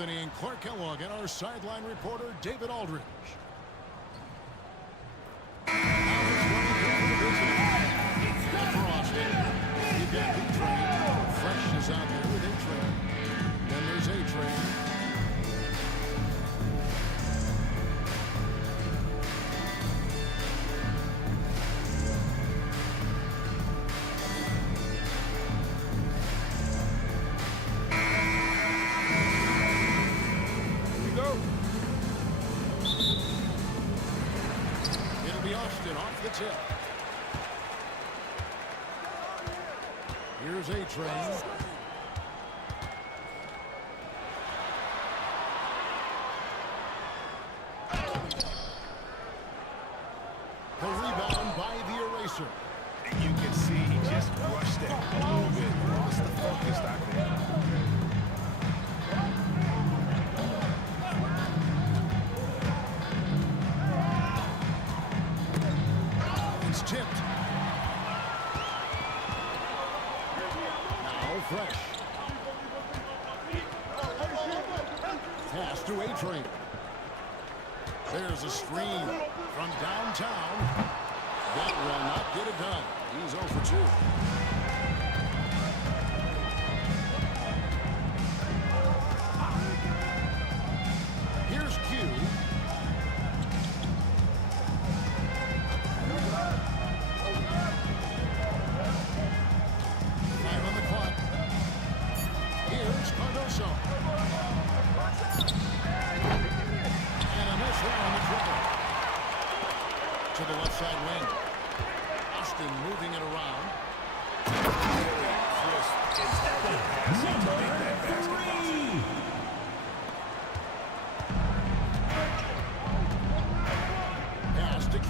And Clark Kellogg and our sideline reporter, David Aldridge. For Austin, you've got B-Train. Fresh is out there with A-Train. Then there's A-Train. Off the tip. Here's A-Train. The rebound by the eraser. And you can see he just rushed that a little bit. Lost the focus out there. Tipped. Now Fresh. Pass to A-Train. There's a screen from downtown. That will not get it done. He's 0 for 2. Here's Q. To the left side wing. Austin moving it around. Pass to Q.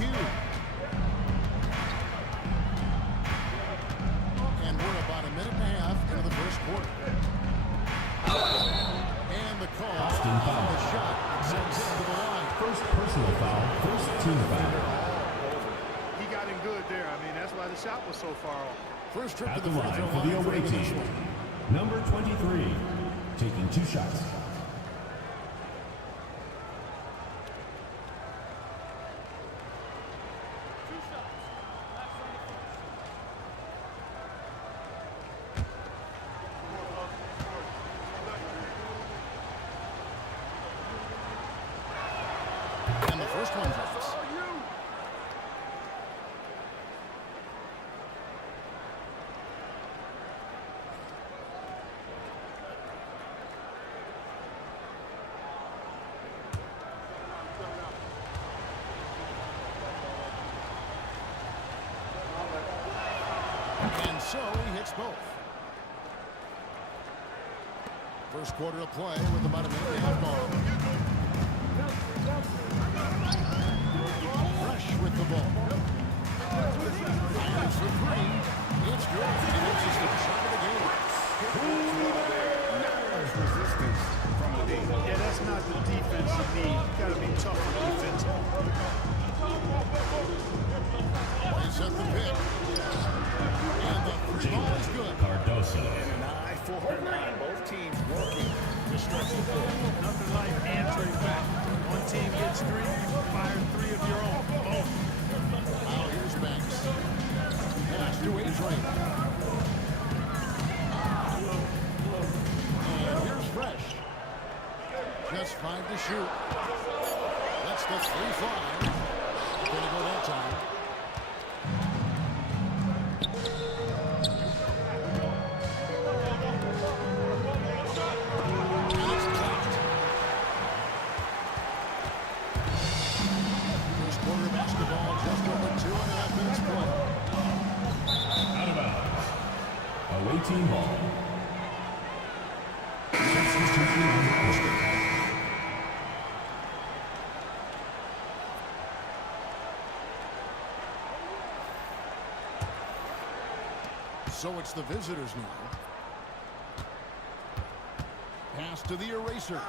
And we're about a minute and a half into the first quarter. And the call on the shot sends it to the line. First personal foul, first team foul. Good there. I mean, that's why the shot was so far off. First trip at to the line for the away team. Number 23, taking 2 shots. And the first one drops. And so he hits both. First quarter of play with about a minute and a half gone. Fresh with the ball. Fires for 3. It's good. He makes us the shot of the game. Resistance from the D. Yeah, that's not the defense you need. You got to be tough on defense. Plays at the pick. And the 3 ball is good. Cardoso. And an eye for her line. Both teams working to stretch the floor. Nothing like answering back. One team gets 3, you fire 3 of your own. Boom. Now here's Banks. Pass to A-Train. And here's Fresh. Just 5 to shoot. That's the 3-5. Gonna go that time. Away team ball. So it's the visitors now. Pass to the eraser.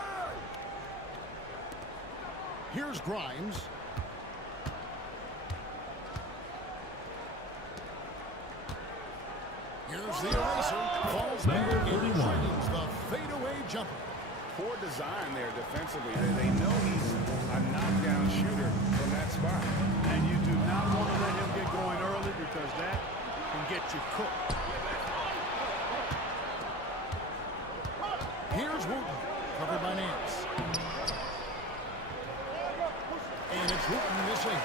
Here's Grimes. Here's the eraser. Falls back and drains the fadeaway jumper. poor design there defensively. They know he's a knockdown shooter from that spot. And you do not want to let him get going early because that can get you cooked. Here's Wooten, covered by Nance. And it's Wooten missing.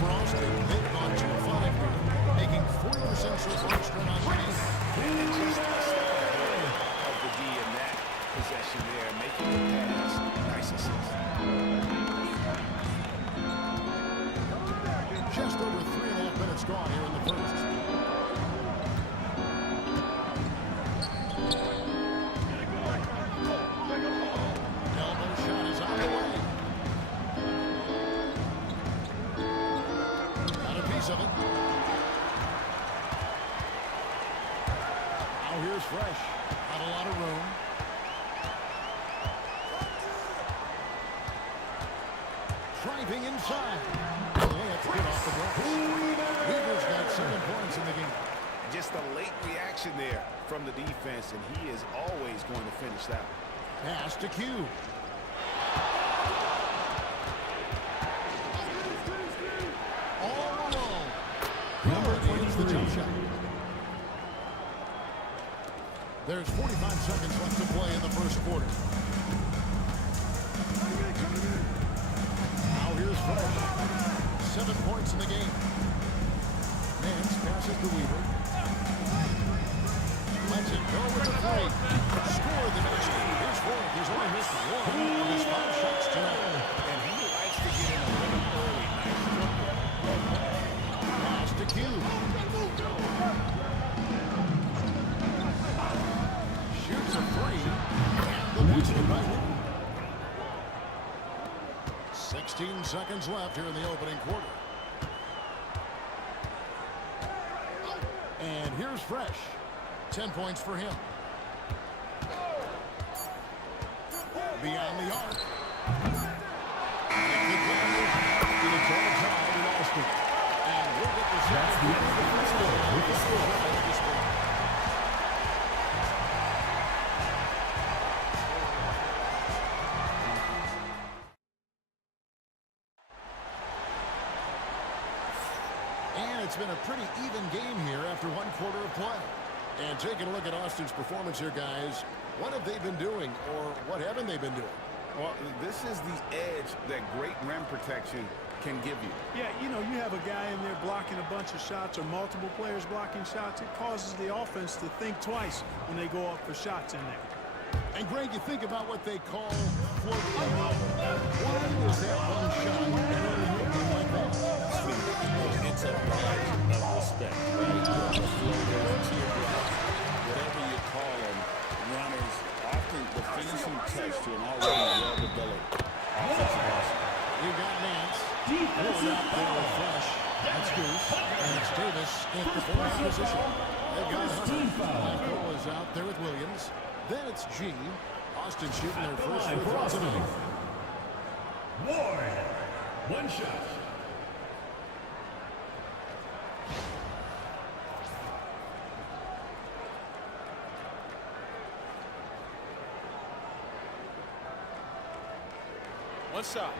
Frost, they've gone 2-5 here, making 40% so far straight on base. And just the style of the D in that possession there, making the pass. Nice assist. Just over 3.5 minutes gone here in the first. Elbow shot is on the way. Got a piece of it. Now here's Fresh. Not a lot of room. Driving inside. Layup's good off the glass. Weaver's got 7 points in the game. Just a late reaction there from the defense, and he is always going to finish that. Pass to Q. All alone. Number Hits the 23. jump shot. There's 45 seconds left to play in the first quarter. Now here's Fresh. 7 points in the game. Nance passes to Weaver. Lets it go with the three. Score the basket. Here's fourth. He's only missed 1 of his 5 shots tonight. And he likes to get in a little early. Pass to Q. Shoots a three. And the basket by Wooten. 16 seconds left here in the opening quarter. And here's Fresh. 10 points for him. Beyond the arc. And it's all tied in Austin. And we'll get the shot. With the score. And it's been a pretty even game here after 1 quarter of play. And taking a look at Austin's performance here, guys, what have they been doing, or what haven't they been doing? Well, this is the edge that great rim protection can give you. Yeah, you know, you have a guy in there blocking a bunch of shots or multiple players blocking shots. It causes the offense to think twice when they go up for shots in there. And, Greg, you think about what they call floating. Why is that one shot looking like that? It's a badge of respect, right? A floater, a teardrop, whatever you call them, runners, often the finishing touch to an already well-developed offensive basket. You got Nance. Pulling out there with Fresh. That's Goose. And it's Davis in the fourth position. They've got Hunter. Michael is out there with Williams. Then it's G. Austin shooting their first free throw tonight. Ward. 1 shot. One shot.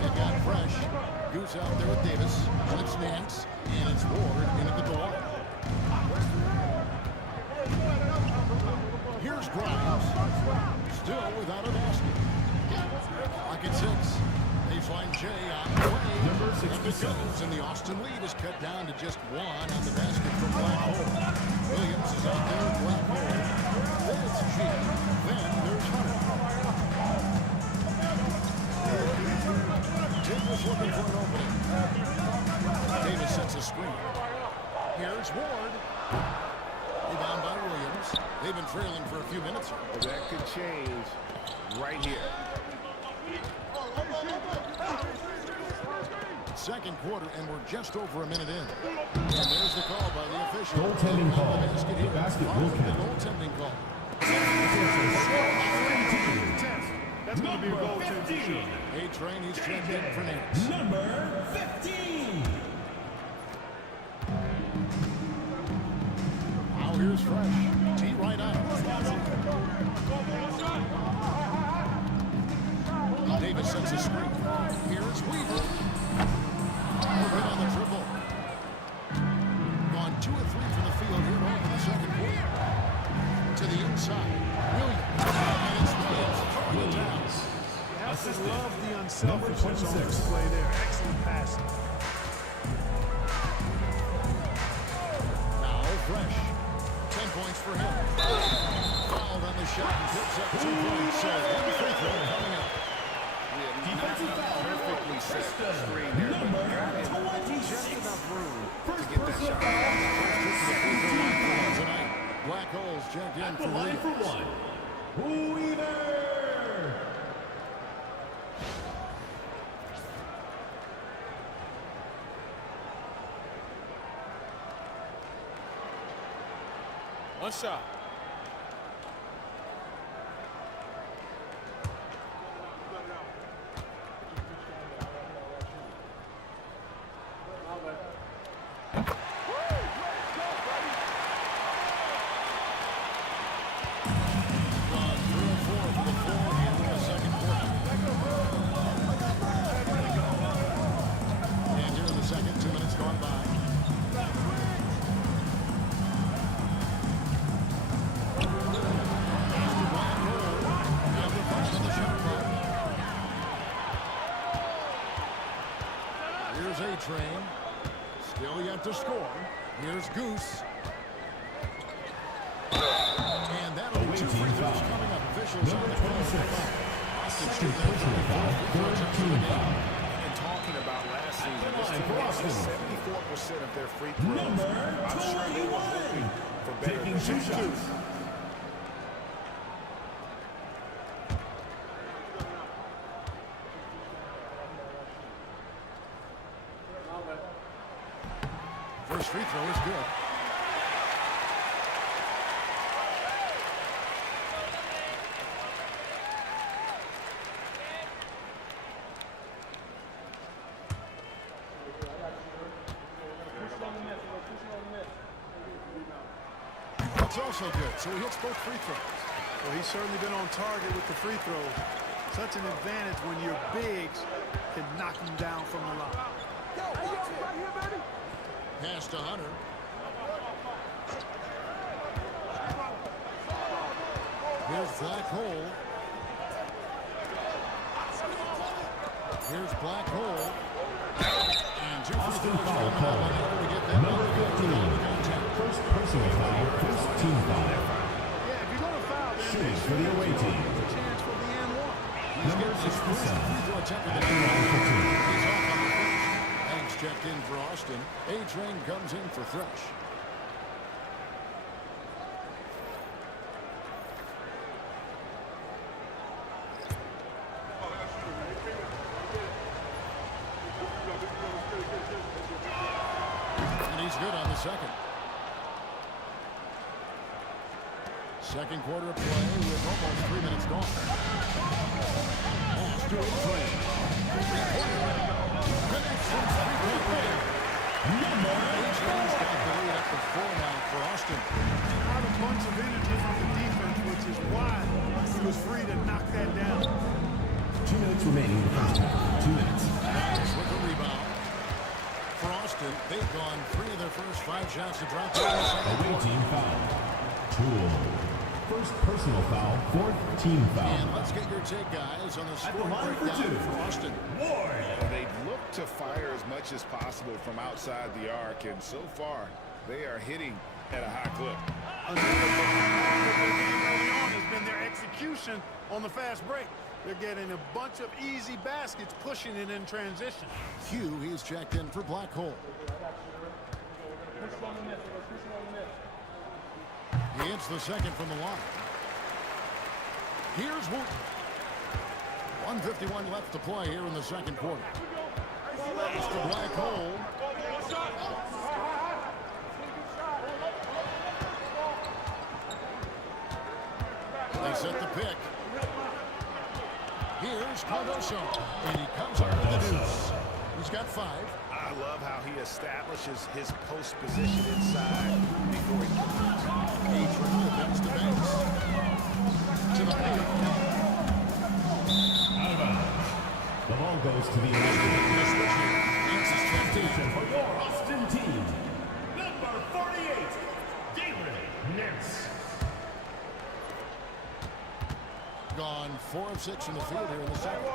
They've got Fresh. Goose out there with Davis. And it's Nance. And it's Ward in at the door. Here's Grimes. Still without a basket. Clock at 6. Baseline J on the way. Number 67. And the Austin lead is cut down to just 1 on the basket from Black Hole. Williams is out there with Black Hole. Then it's G. Then there's Hunter. Davis looking for an opening. Davis sets a screen. Here's Ward. Rebound by Williams. They've been trailing for a few minutes here. Well, that could change right here. Second quarter, and we're just over a minute in. And there's the call by the official. Goaltending call. The basket here. Basket will Following the count. goaltending call. That's going to be a goal to for sure. A-Train, he's checked in for Nance. Number 15. Now here's Fresh. T right out. Davis sets a screen. Here's Weaver. Open on the triple. Gone 2 of 3 from the field here over the second quarter. To the inside. Williams. And it's Williams throwing it down. You have to love the unselfishness on this play there. Excellent passing. Now Fresh. 10 points for him. Fouled on the shot and picks up 2 points. So 1 free throw coming up. Defensive foul. Perfectly set screen there, but got him just enough room to get that shot. Tonight, Black Holes checked in for Line for Williams. 1. Weaver. One shot. A-Train. Still yet to score. Here's Goose. And that'll be 2 free throws coming up. Officials on the call. Second personal foul. Third team foul. And talking about last season, this team makes 74% of their free throws. Number I'm sure they were hoping for better. Taking 2 shots. First free throw is good. That's also good, so he hits both free throws. Well, he's certainly been on target with the free throws. Such an advantage when your bigs can knock them down from the line. Pass to Hunter. Here's Black Hole. Here's Black Hole. And 2 free throws foul coming call. up. Unable to get that Number one. 15. First personal foul. First team foul. Yeah, if you're going to foul, then Shooting for the away team. there's a chance for the and one. Number 67. Free throw attempt of the At the line for 2. He's off on the first. Hanks checked in for Austin. A-Train comes in for Fresh. And he's good on the second. Second quarter of play with almost 3 minutes gone. Pass to A-Train. Connects from 3-point range. A-Train's got the lead up to 4 now for Austin. Not a bunch of energy from the defense, which is why he was free to knock that down. 2 minutes remaining in the first half. 2 minutes. Nice with the rebound. For Austin, they've gone 3 of their first 5 shots to drop in the second Away quarter. team foul. Tool. First personal foul. Fourth team foul. And let's get your take, guys, on the scoring line for breakdown 2. for Austin. They've looked to fire as much as possible from outside the arc, and so far, they are hitting at a high clip. Another problem with their game early on has been their execution on the fast break. They're getting a bunch of easy baskets, pushing it in transition. Hugh, he's checked in for Black Hole. He hits the second from the line. Here's Wooten. 1:51 left to play here in the second quarter. It's the Black Hole. They set the pick. Here's Cardoso, and he comes up with the deuce. He's got 5. I love how he establishes his post position inside before he converts. A-Train defends the base. To the paint. Out of bounds. The ball goes to the It's his 15. for your Austin team. Number 48, David Nance. Gone 4 of 6 in the field here in the second.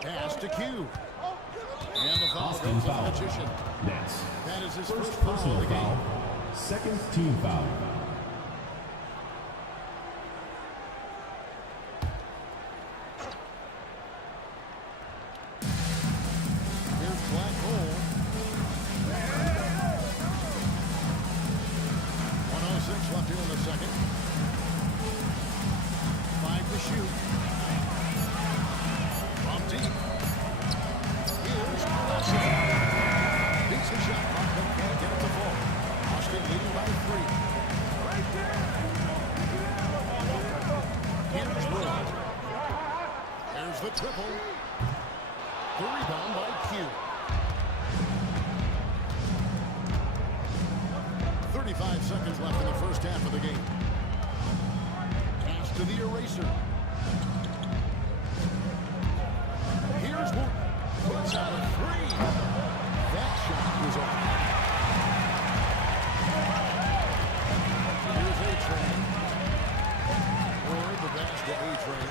Pass to Q. And the foul Austin goes to the foul. magician. Nance. That is his First first foul personal of the foul. game. Second team foul. Here's Black Hole. 1:06 left here in the second. 5 to shoot. From deep. Here's Cardoso. Beats the shot clock, but can't get it to fall. Austin leading by 3. Here's Wood. There's the triple. The rebound by Q. 35 seconds left in the first half of the game. Pass to the eraser. Here's Wood. Puts out a 3. That shot was off. Here's A-Train. Or the pass to A-Train.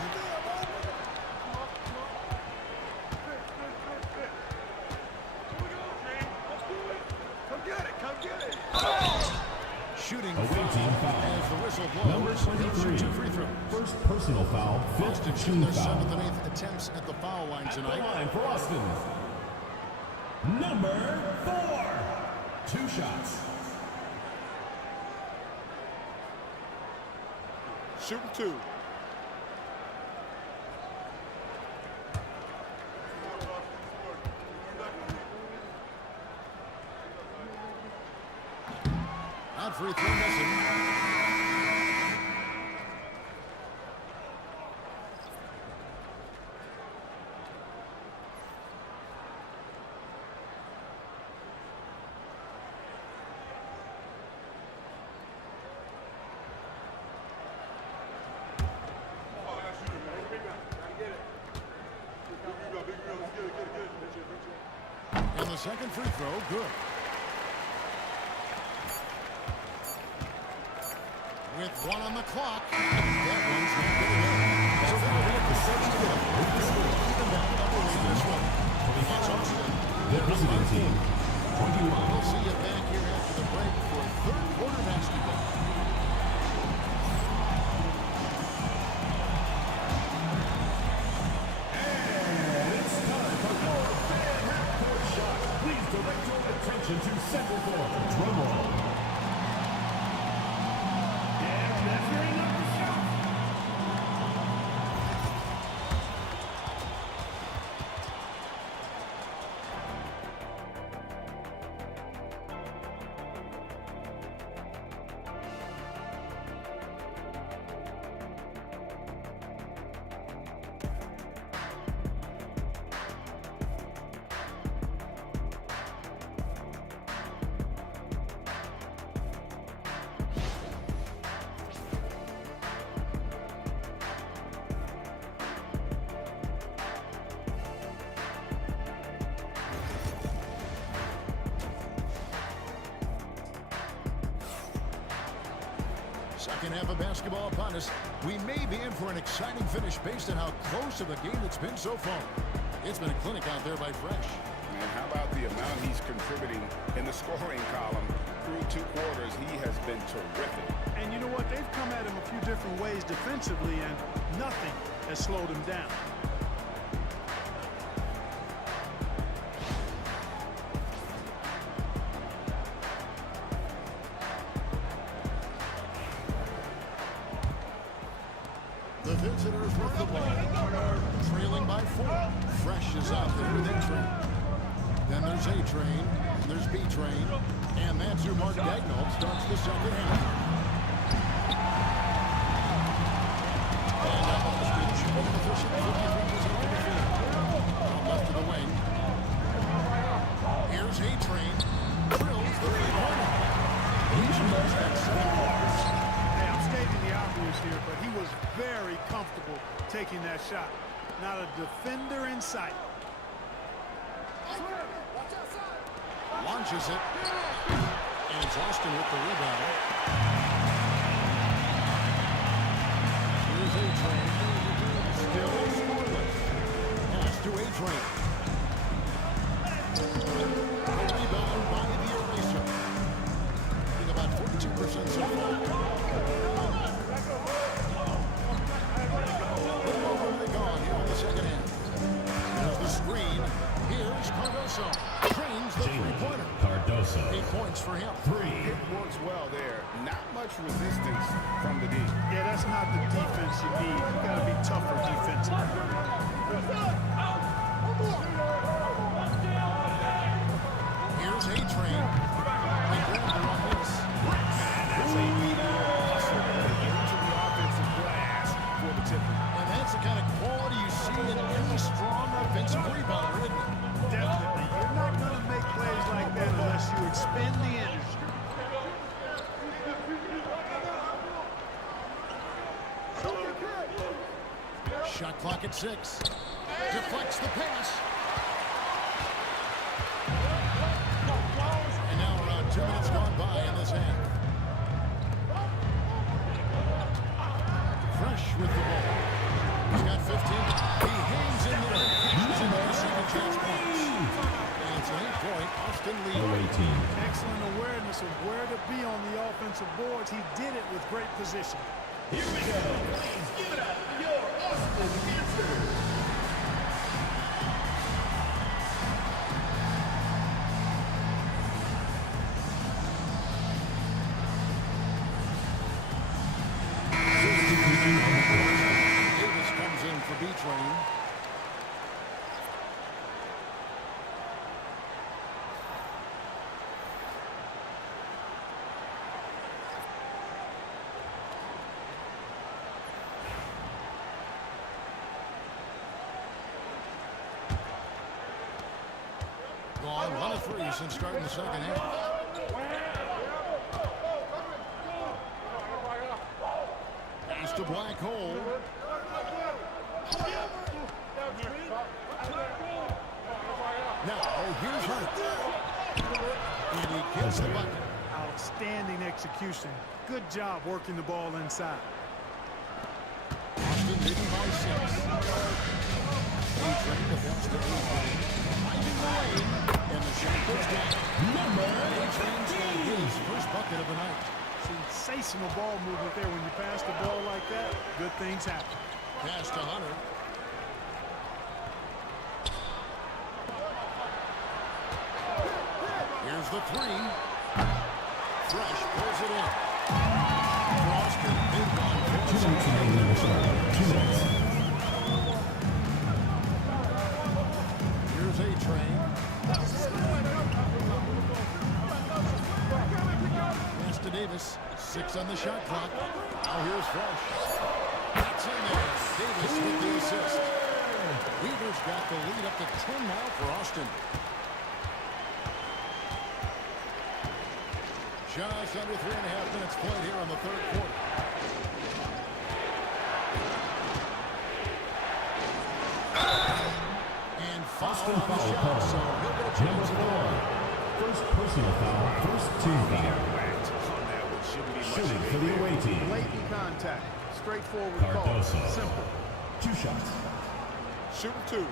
Shooting Away foul team foul. as the whistle Number blows. 23. 2 free throws. First personal foul. Fifth Austin shooting team their foul. 7th and 8th attempts at the foul line At the tonight. line for Austin. Number 4. 2 shots. Shooting 2. That free throw missing. And the second free throw, good. With 1 on the clock, that one's not good enough. So that'll be at the 6th game. Even down, I believe this one. That's Austin. The visiting team. 21. We'll see you back here after the break for third quarter basketball. And it's time for your fan half-court shot. Please direct your attention to center court. Drum roll. And measuring up the shot. Second half of basketball upon us. We may be in for an exciting finish based on how close of a game it's been so far. It's been a clinic out there by Fresh. And how about the amount he's contributing in the scoring column? Through 2 quarters, he has been terrific. And you know what? They've come at him a few different ways defensively, and nothing has slowed him down. The visitors with the ball. Trailing by 4. Fresh is out there with A-Train. Then there's A-Train. There's B-Train. And that's who Mark Dagnall starts the second half. very comfortable taking that shot. Not a defender in sight. Launches it. And it's Austin with the rebound. Here's A-Train. Still scoreless. Pass to A-Train. The rebound by the eraser. Getting about 42% so far. They're gone here in the second half. Here's the screen. Here's Cardoso. Trains the three-pointer. Cardoso. 8 points for him. 3. It works well there. Not much resistance from the D. Yeah, that's not the defense you need. You got to be tougher defensively. Here's A-Train. They grabbed her on this. That's a hustle to get into the offensive glass for the tipper. And that's the kind of quality you see in any strong offensive rebounder, isn't it? Definitely. You're not going to make plays like that unless you expend the energy. Shot clock at 6. Deflects the pass. And now around 2 minutes gone by in this half. Fresh with the ball. He's got 15. He hangs in there. He's in the second chance points. And it's an 8-point Austin lead. Excellent awareness of where to be on the offensive boards. He did it with great position. Here we go. Please give it up for your Austin answers. Davis comes in for B-Train. Gone 1 of 3 since starting the second half. Pass to Black Hole. Now, here's Hunt. And he gets the bucket. Outstanding execution. Good job working the ball inside. Austin leading by 6. A-Train defends to A-Train. Finding the lane. And the shot goes down. A-Train's got his first bucket of the night. Sensational ball movement there. When you pass the ball like that, good things happen. Pass to Hunter. Here's the 3. Fresh pulls it in. For Austin, they've gone 2 minutes. Here's A-Train. Pass to Davis. 6 on the shot clock. Now here's Fresh. That's in there. Davis with the assist. Weaver's got the lead up to 10 now for Austin. Just under 3.5 minutes played here in the third quarter. And Austin foul on the foul shot, call. so he'll get a chance Number at 4. First personal foul. First team foul. That one shouldn't be much Shooting of a for the away team. Blatant contact. Straightforward call. Cardoso. Simple. 2 shots. shoot 2. And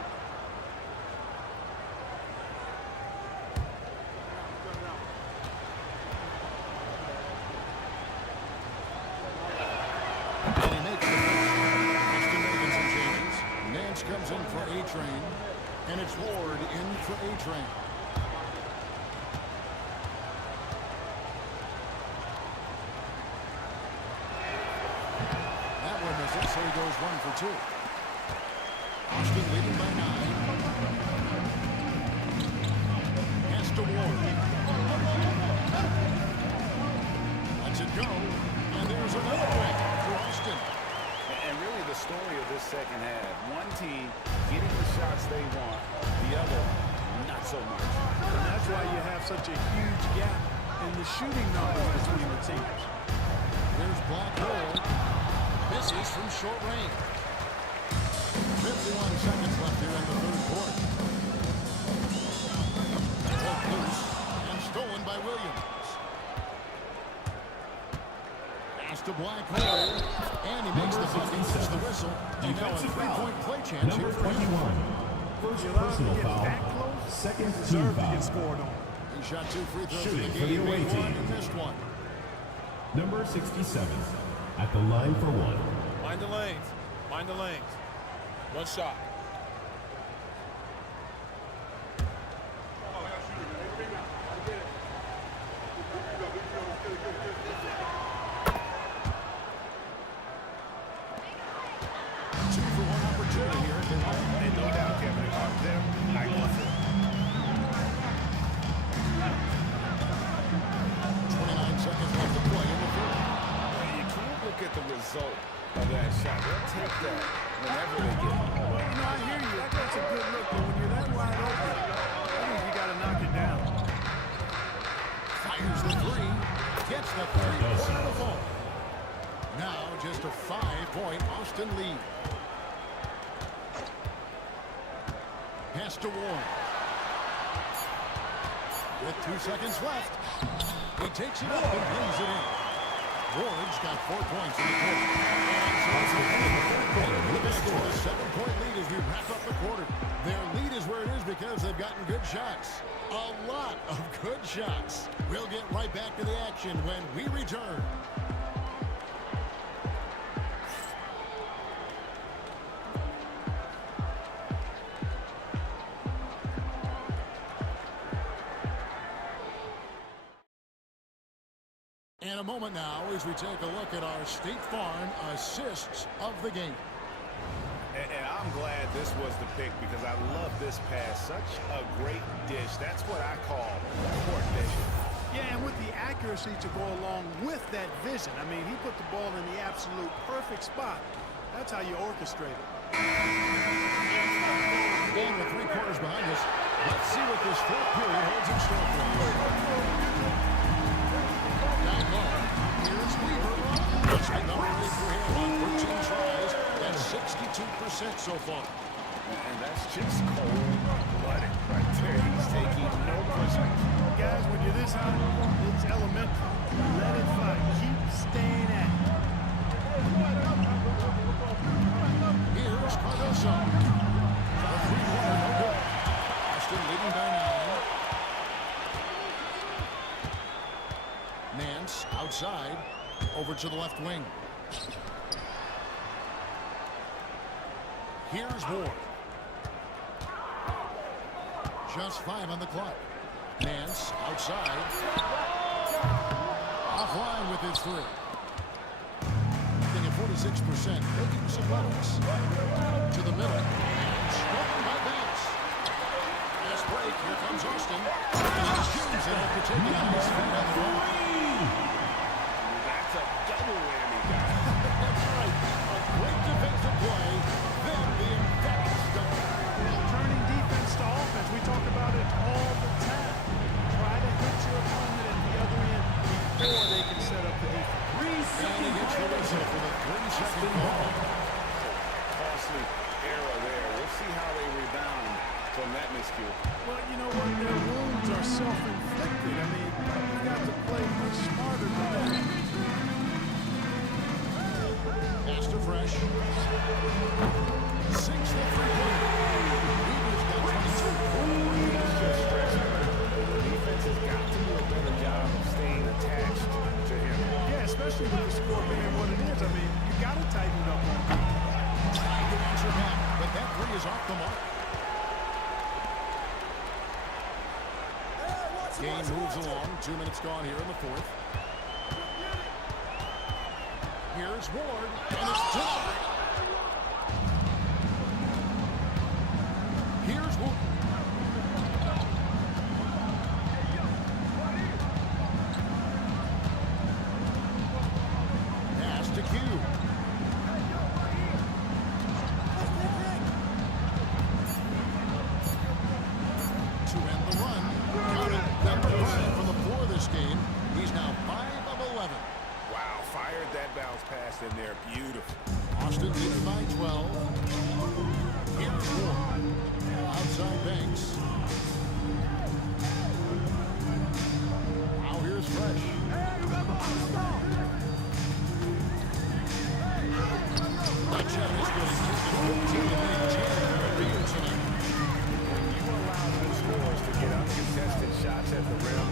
he makes the finish. Austin making some changes. Nance comes in for A-Train. And it's Ward in for A-Train. That one misses, so he goes 1 for 2. Austin leading by 9. Has to Ward. Lets it go. And there's another one for Austin. And really the story of this second half. One team getting the shots they want, the other not so much. And that's why you have such a huge gap in the shooting numbers between the teams. There's Black Hole. Misses from short range. 51 seconds left here in the third quarter. Pulled loose and stolen by Williams. Pass to Blackwell. And he makes the bucket, gets the whistle. And now a three-point play chance here for him. First You allow him personal to get foul. that close, Second team deserve to foul. get scored on. He shot 2 free throws in Shooting the for the game. away Made one team. and missed one. Number 67 at the line for one. Mind the lanes. Mind the lanes. One shot. Two for one opportunity here. And no doubt, Kevin, off them, I love it. 29 seconds left to play in the third. You can't look at the result of that shot. They'll take that whenever they get it. Well, you know, I hear you. That's a good look, but when you're that wide open, I think you got to knock it down. Fires the three. Gets the three-pointer to fall. Now just a 5-point Austin lead. Pass to Warren. With 2 seconds left, he takes it up and brings it in. Ward's got 4 points in the quarter. With a 7-point lead as we wrap up the quarter. Their lead is where it is because they've gotten good shots. A lot of good shots. We'll get right back to the action when we return. In a moment now as we take a look at our State Farm assists of the game. And I'm glad this was the pick because I love this pass. Such a great dish. That's what I call court vision. Yeah, and with the accuracy to go along with that vision. I mean, he put the ball in the absolute perfect spot. That's how you orchestrate it. And with 3 quarters behind us, let's see what this fourth period holds in store for us. Down low, here's Weaver. That's the number 8 for him on 13 tries. That's 62% so far. And that's just cold-blooded right there. He's taking no prisoners. Guys, when you're this hot, it's elemental. Let it fly. Keep staying at it. Here's Cardoso. A 3-pointer, no good. Austin leading by 9. Nance outside, over to the left wing. Here's Ward. Just 5 on the clock. Nance outside. Offline with his 3. Hitting at 46%, making some runs. To the middle. And struck by Bass. Fast break. Here comes Austin. And James able to take it on his feet on the run. That's a double whammy, guys. That's right. A great defensive play. Then the emphatic stop. Turning defense to offense. We talk about it all the time. Try to hit your opponent at the other end before they can set up the defense. And he gets the whistle for the 3-second ball. Costly error there. We'll see how they rebound from that miscue. Well, you know what? Their wounds are self-inflicted. I mean, you've got to play much smarter than that. Pass to Fresh. Sinks the 3-pointer. Weaver's got 22. He's just stretching. The defense has got to do a better job of staying attached to him. Yeah, especially with the score being what it is. I mean, you got to tighten it up on defense. Trying to answer back, but that 3 is off the mark. Game moves along. 2 minutes gone here in the fourth. Here's Ward, and it's denied. Here's Ward. Pass to Q. To end the run. Counted number 5 from the floor this game. He's now 5 of 11. Wow, fired that bounce pass in there. Beautiful. Austin leading by 12. Here's Ward. Outside Banks. Now here's Fresh. That shot is good. When you allow those scores to get uncontested shots at the rim,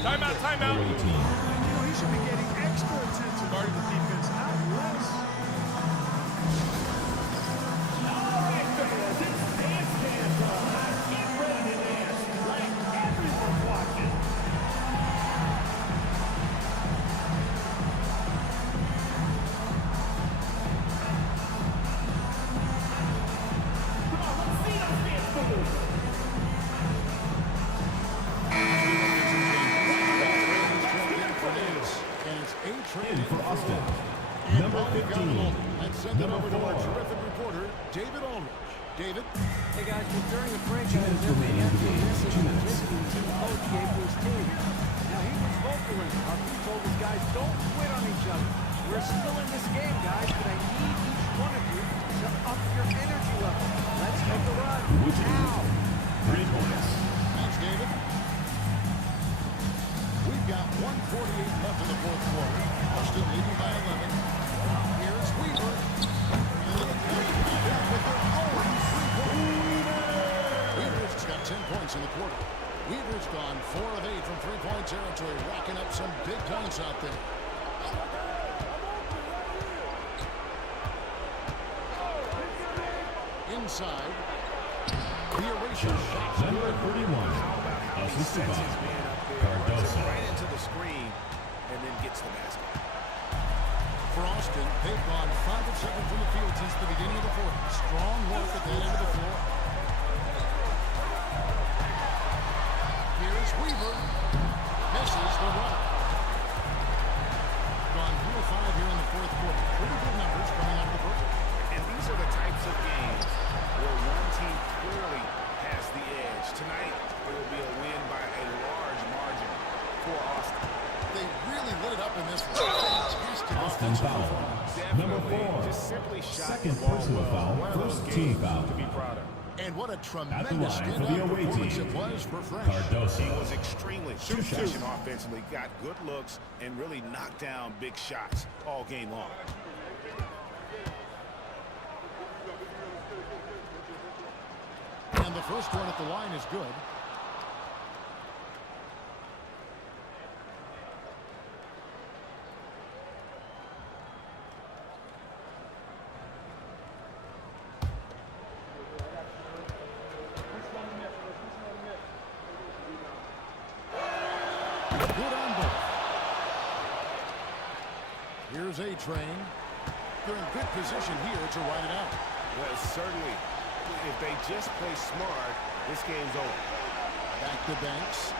Timeout, timeout. He should be getting extra attention by the defense, not less. All right, fans, it's dance time. Get ready to dance like everyone's watching. Come on, let's see those dance moves. And it's A-Train In for Austin. And Number Bobby 15. got it all. Let's send it Number over to our 4. terrific reporter, David Aldridge. David? Hey guys, well, during the break, 2 minutes remaining in the game. 2 minutes. the coach gave to his team. Now he was vocal in it. He told his guys, don't quit on each other. We're still in this game, guys, but I need each one of you to up your energy level. Let's make a run. Now. 3 points. Thanks, David. We've got 1:48 left in the fourth quarter. Austin leading by 11. Here's Weaver. And they come back with their own three-point. Weaver's just got 10 points in the quarter. Weaver's gone 4 of 8 from three-point territory, racking up some big points out there. Inside. The erasure shot. Number 31. Assisted by Cardoso. right into the screen and then gets the basket. For Austin, they've gone 5 of 7 from the field since the beginning of the fourth. Strong work at that end of the floor. Here's Weaver. Misses the run. Gone 3 of 5 here in the fourth quarter. Pretty good numbers coming out of the Brooklyn. And these are the types of games where one team clearly has the edge. Tonight, it will be a win by a large margin for Austin. They really lit it up in this one. Fantastic Austin offensive foul. performance. Number 4. Just simply shot Second the ball personal well. foul. One of those First team games foul. to be proud of. And what a At the tremendous line for the standout away performance team. it was for Fresh. He Cardoso. was extremely efficient offensively, got good looks, and really knocked down big shots all game long. And the first one at the line is good. Good on both. Here's A-Train. They're in good position here to ride it out. Well, certainly, if they just play smart, this game's over. Back to Banks.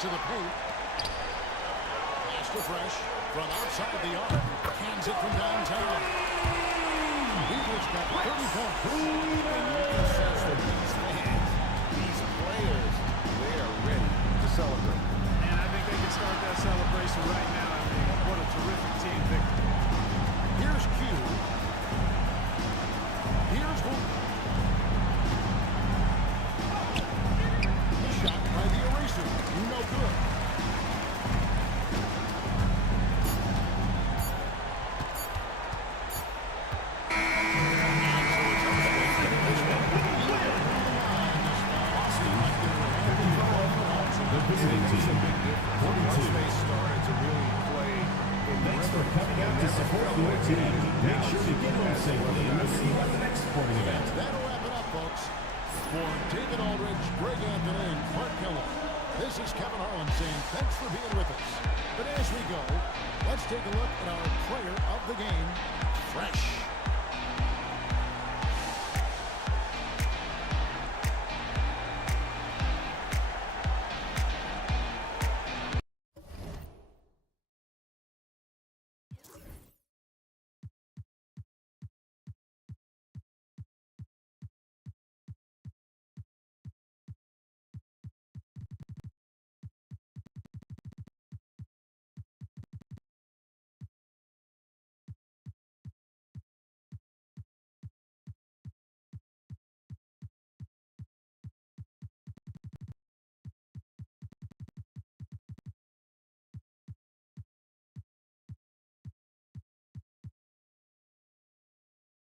To the paint. Pass to Fresh. From outside the arc. Hands it from downtown. Weaver's got 30 points. And you can sense that these fans, these players, they are ready to celebrate. And I think they can start that celebration right now. I mean, what a terrific team victory. Here's Q. Here's one. Shot by the eraser. No good. The visiting team. 42. They started to really play in the Thanks for coming out to support your team. Make sure to get home safely and we'll see you at the next sporting event. That'll wrap it up, folks. For David Aldridge, Greg Anthony, and Clark Keller, this is Kevin Harlan saying thanks for being with us. But as we go, let's take a look at our player of the game, Fresh.